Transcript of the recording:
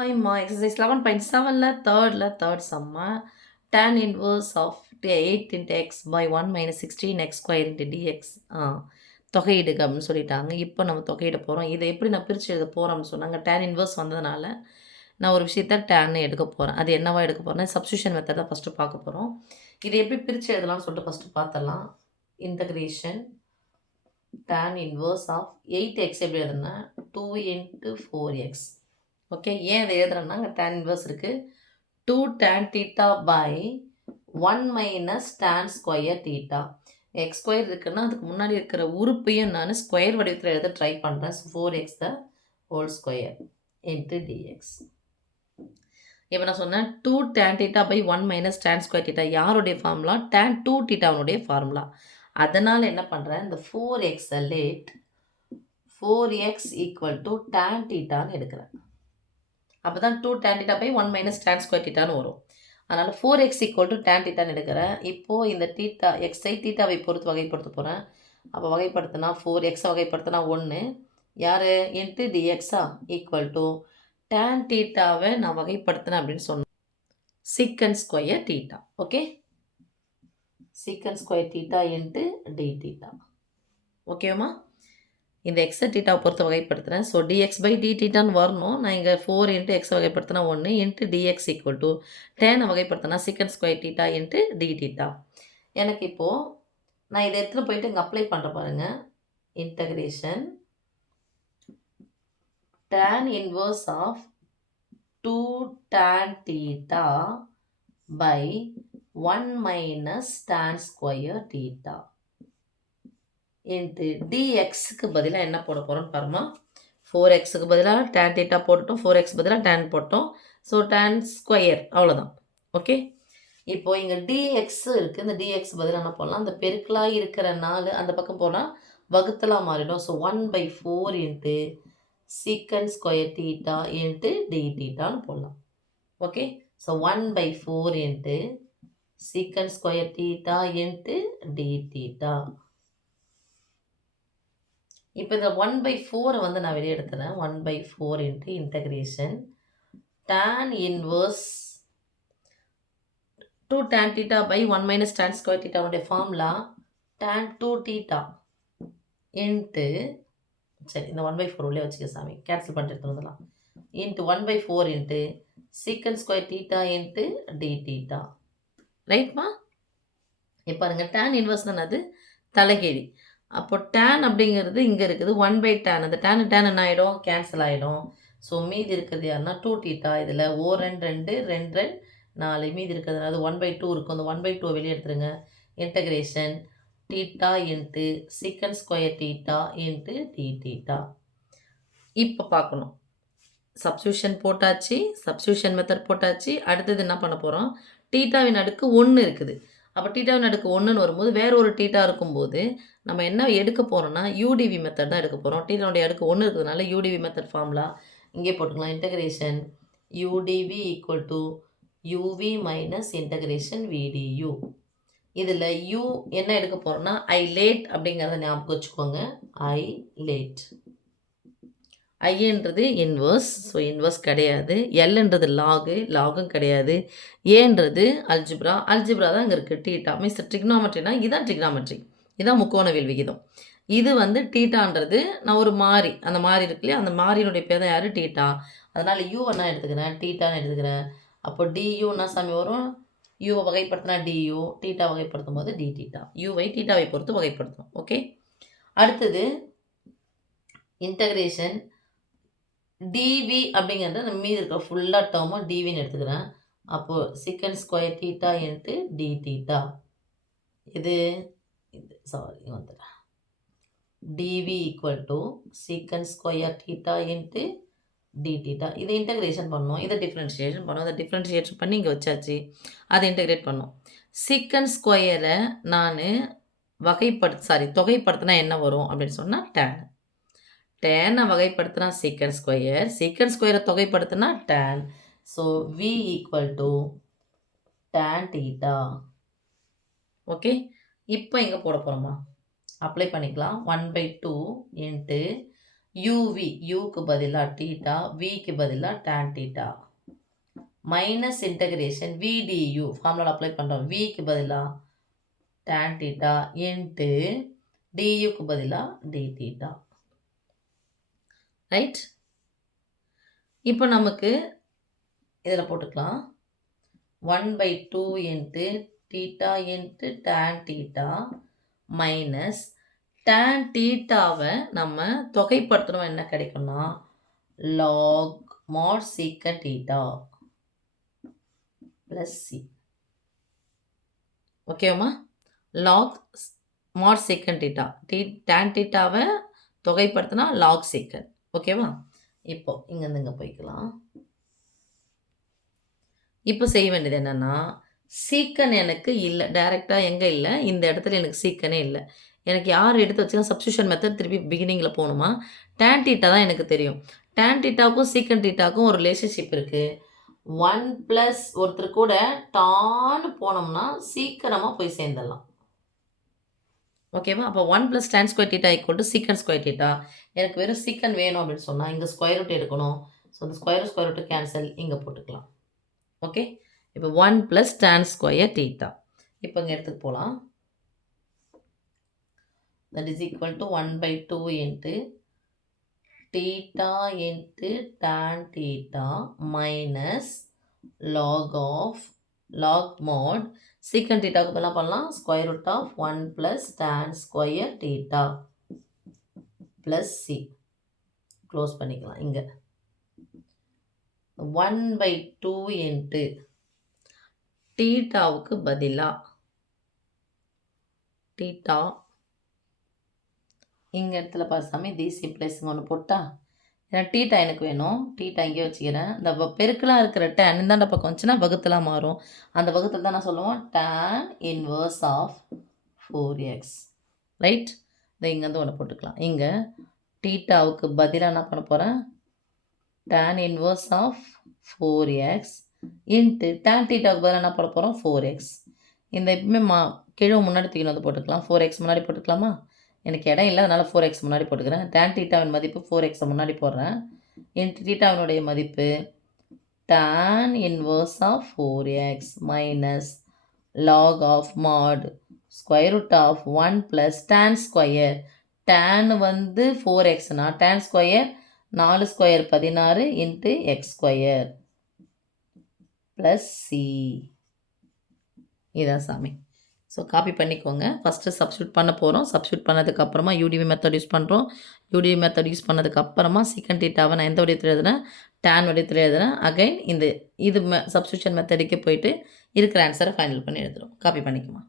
ஆமா. எக்ஸர்சைஸ் 11.7ல தேர்ட் சம்மா tan inverse of 8 into x by 1 minus 16 x square into dx தொகையிடுக அப்படின்னு சொல்லிட்டாங்க. இப்போ நம்ம தொகையிட போகிறோம். இதை எப்படி நான் பிரித்து எழுத போகிறோம்னு சொன்னாங்க. tan இன்வெர்ஸ் வந்ததுனால நான் ஒரு விஷயத்த tan எடுக்க போகிறேன். அது என்னவா எடுக்க போகிறேன்னா சப்ஸ்டியூஷன் மெத்தட் தான் ஃபஸ்ட்டு பார்க்க போகிறோம். இதை எப்படி பிரித்து எழுதலாம்னு சொல்லிட்டு ஃபஸ்ட்டு பார்த்தலாம். Integration tan inverse of 8x எப்படி எழுதுனா 2 இன்ட்டு 4x. ஓகே, ஏன் இதை எழுதுறேன்னா அங்கே tan இன்வெர்ஸ் இருக்குது. 2 tan theta by 1 minus tan square theta. X square இருக்குன்னா அதுக்கு முன்னாடி இருக்கிற உறுப்பையும் நான் ஸ்கொயர் வடிவத்தில் எழுத ட்ரை பண்ணுறேன். 4x the whole square into dx. இப்போ நான் சொன்னேன் 2 tan theta by 1 minus tan square theta யாருடைய ஃபார்முலா? tan 2 thetaவுடைய ஃபார்முலா. அதனால் என்ன பண்ணுறேன், இந்த 4x let 4x equal to tan thetaன்னு எடுக்கிறேன். அப்போ தான் 2 tan theta by 1 minus tan square thetaன்னு வரும். அதனால் 4x ஈக்குவல் டு tan thetaன்னு எடுக்கிறேன். இப்போது இந்த தீட்டா எக்ஸை தீட்டாவை பொறுத்து வகைப்படுத்த போகிறேன். அப்போ வகைப்படுத்தினா 4x வகைப்படுத்தினா 1 யார் இன்ட்டு டிஎக்ஸா ஈக்குவல் டு tan thetaவை நான் வகைப்படுத்தினேன் அப்படின்னு சொன்னேன். Secant square theta. Okay, secant square theta into d theta. ஓகேவா? இந்த எக்ஸை தீட்டாவை பொறுத்து வகைப்படுத்துகிறேன். ஸோ டிஎக்ஸ் பை டி தீட்டான்னு வரணும். நான் இங்கே 4 இன்ட்டு எக்ஸ் வகைப்படுத்தினா 1 இன்ட்டு டிஎக்ஸ் ஈக்குவல் டு டேனை வகைப்படுத்தினா secant square theta into d theta. எனக்கு இப்போது நான் இதை எடுத்துகிட்டு போயிட்டு இங்கே அப்ளை பண்ணுற பாருங்கள். Integration tan inverse of 2 tan theta by 1 minus tan square theta into டிஎக்ஸுக்கு பதிலாக என்ன போட போகிறோன்னு பாருமா. 4xக்கு பதிலாக tan theta போட்டுட்டோம், 4x பதிலாக tan போட்டோம். ஸோ tan ஸ்கொயர் அவ்வளோதான். ஓகே, இப்போது இங்கே dx இருக்குது. இந்த dx பதிலாக என்ன போடலாம், அந்த பெருக்கலாக இருக்கிற 4 அந்த பக்கம் போனால் வகுத்தலாக மாறிடும். So 1/4 into secant square theta into d தீட்டான்னு போடலாம். Okay, so 1/4 into secant square theta into d theta. இப்போ இந்த 1/4 வந்து நான் வெளியே எடுத்துறேன். 1/4 into integration tan inverse 2 tan theta by 1 minus tan square தீட்டாவுடைய ஃபார்முலா tan 2 theta இன்ட்டு சரி இந்த 1/4 உள்ளே வச்சுக்க சாமி, கேன்சல் பண்ணிட்டு எடுத்து வந்துடலாம். Into 1/4 into secant square theta into d theta. ரைட்மா? இப்போ பாருங்கள், tan இன்வர்ஸ் தானே அது தலைகீழி. அப்போ tan அப்படிங்கிறது இங்கே இருக்குது 1/tan. அந்த tan என்ன ஆகிடும், கேன்சல் ஆகிடும். ஸோ மீதி இருக்கிறது யாருன்னா 2 theta. இதில் 2 2 4 மீதி இருக்கிறது அது 1/2 இருக்கும். அந்த 1/2 வெளியே எடுத்துருங்க. Integration theta into secant square theta into d theta. இப்போ பார்க்கணும், சப்ஸ்டியூஷன் போட்டாச்சு, சப்ஸ்டியூஷன் மெத்தட் போட்டாச்சு. அடுத்தது என்ன பண்ண போகிறோம், தீட்டாவின் அடுக்கு 1 இருக்குது. அப்போ தீட்டாவின் அடுக்கு 1ன்னு வரும்போது வேற ஒரு தீட்டா இருக்கும்போது நம்ம என்ன எடுக்க போகிறோம்னா யூடிவி மெத்தட் தான் எடுக்க போகிறோம். தீட்டாவுடைய அடுக்கு 1 இருக்கிறதுனால யூடிவி மெத்தட் ஃபார்முலா இங்கே போட்டுக்கலாம். Integration UDV equal to UV minus integration v du. இதில் யூ என்ன எடுக்க போகிறோன்னா ஐ லேட் அப்படிங்கிறத ஞாபகம் வச்சுக்கோங்க. I late. ஐன்றது inverse, so inverse கிடையாது. எல்ன்றது லாகும் கிடையாது. ஏன்றது அல்ஜிப்ரா தான் இங்கே இருக்குது. டீட்டா மீன்ஸ் ட்ரிக்னாமெட்ரினா இதுதான் ட்ரிக்னாமெட்ரி, இதுதான் முக்கோணவியல் விகிதம். இது வந்து டீட்டான்றது நான் ஒரு மாறி, அந்த மாறி இருக்கு இல்லையா, அந்த மாறியினுடைய பேர் தான் யார், டீட்டா. அதனால் யூவை நான் எடுத்துக்கிறேன், டீட்டான்னு எடுத்துக்கிறேன். அப்போ டியூன்னா சாமி வரும், யூவை வகைப்படுத்தினா டியூ, டீட்டா வகைப்படுத்தும் போது டி டீட்டா. யூவை டீட்டாவை பொறுத்து வகைப்படுத்தும். ஓகே, அடுத்தது இன்டகிரேஷன் டிவி அப்படிங்கிறது நம்ம மீதி இருக்க ஃபுல்லாக டேர்மும் டிவின்னு எடுத்துக்கிறேன். அப்போது secant square theta into d theta. இது சாரி வந்துடுறேன். D v equal to secant square theta into d theta. இதை இன்டகிரேஷன் பண்ணோம், இதை டிஃப்ரென்ஷியேஷன் பண்ணோம். அதை டிஃப்ரென்ஷியேஷன் பண்ணி இங்கே வச்சாச்சு. அதை இன்டகிரேட் பண்ணோம். சீக்கன் ஸ்கொயரை நான் தொகைப்படுத்தினா என்ன வரும் அப்படின்னு சொன்னால் tan. டேனை வகைப்படுத்தினா சீக்கன் ஸ்கொயரை தொகைப்படுத்தினா tan. So v equal to tan theta. Okay, இப்போ இங்கே போட போகிறோமா, அப்ளை பண்ணிக்கலாம். 1/2 இன்ட்டு யூவி யூக்கு பதிலாக டீட்டா விக்கு பதிலாக tan theta minus integration v du formula apply பண்ணுறோம் விக்கு பதிலாக tan டீட்டா இன்ட்டு டியூக்கு பதிலாக டி டீட்டா ரைட். இப்போ நமக்கு இதில் போட்டுக்கலாம் 1/2 into theta into tan theta minus tan டீட்டாவை நம்ம தொகைப்படுத்தணும் என்ன கிடைக்கும்னா log mod secant theta plus C. ஓகேவா? log mod secant theta tan டீட்டாவை தொகைப்படுத்தினா log secant. ஓகேவா? இப்போ இங்கேருந்து இங்கே போய்க்கலாம். இப்போ செய்ய வேண்டியது என்னென்னா சீக்கன் எனக்கு இல்லை, டைரெக்டாக எங்கே இல்லை, இந்த இடத்துல எனக்கு சீக்கனே இல்லை. எனக்கு யார் எடுத்து வச்சுன்னா சப்ஸ்டியூஷன் மெத்தட் திருப்பி பிகினிங்கில் போகணுமா? tan டீட்டா தான் எனக்கு தெரியும். tan டீட்டாவுக்கும் சீக்கன் டீட்டாவுக்கும் ஒரு ரிலேஷன்ஷிப் இருக்குது. 1 ப்ளஸ் ஒருத்தர் கூட டான்னு போனோம்னா சீக்கிரமாக போய் சேர்ந்துடலாம். ஓகேவா? அப்போ 1 plus tan square theta equal to secant square theta. எனக்கு வெறும் சீக்கன் வேணும் அப்படின்னு சொன்னால் இங்கே ஸ்கொயர் ரூட் எடுக்கணும். ஸோ அந்த ஸ்கொயர் ரூட் கேன்சல் இங்கே போட்டுக்கலாம். ஓகே. இப்போ 1 ப்ளஸ் tan ஸ்கொயர் டீட்டா. இப்போ இங்கே எடுத்துக்கு போகலாம். that is equal to 1/2 into theta into tan theta minus log mod secant theta க்கு பதிலா பண்ணலாம் square root of 1 plus tan square theta plus c close பண்ணிக்கலாம். இங்க 1/2 into தீட்டாவுக்கு பதிலா தீட்டா இங்கே இடத்துல பாசாமி தீஸ் இம்ப்ளைஸுங்க ஒன்று போட்டா ஏன்னா டீட்டா எனக்கு வேணும். டீட்டா இங்கே வச்சுக்கிறேன். இந்த பெருக்கெலாம் இருக்கிற டேன் இந்தாண்ட பக்கம் வந்துச்சுன்னா வகுத்தலாம் மாறும். அந்த வகுத்தில் தான் நான் சொல்லுவோம் tan inverse of 4x. Right. இதை இங்கேருந்து ஒன்று போட்டுக்கலாம். இங்கே டீட்டாவுக்கு பதிலாக என்ன பண்ண போகிறேன் tan inverse of 4x into tan டீட்டாவுக்கு பதிலாக என்ன பண்ண போகிறோம் 4x. இந்த எப்பவுமே கீழே முன்னாடி தூக்கி வந்து போட்டுக்கலாம். 4x முன்னாடி போட்டுக்கலாமா? எனக்கு இடம் இல்லை, அதனால் 4x முன்னாடி போட்டுக்கிறேன். tan டீட்டாவின் மதிப்பு 4x முன்னாடி போடுறேன். இன்ட்டு டீட்டாவினுடைய மதிப்பு tan inverse of 4x minus log of mod square root of 1 plus tan square. tan வந்து 4xனா tan square 4 square 16 into x square plus c. இதான் சாமி. ஸோ காப்பி பண்ணிக்கோங்க. ஃபஸ்ட்டு சப்ஸ்டியூட் பண்ண போகிறோம். சப்ஸ்டியூட் பண்ணதுக்கப்புறமா யூடிவி மெத்தட் யூஸ் பண்ணுறோம். U d v method use பண்ணதுக்கப்புறமா சீக்கண்ட் டீட்டாவை நான் எந்த வடிவத்தில் எழுதுனேன் tan வடிவத்தில் எழுதுனேன். அகைன் இது சப்ஸ்டியூஷன் மெத்தடுக்கே போயிட்டு இருக்கிற ஆன்சரை ஃபைனல் பண்ணி எழுதுகிறோம். காப்பி பண்ணிக்குமா.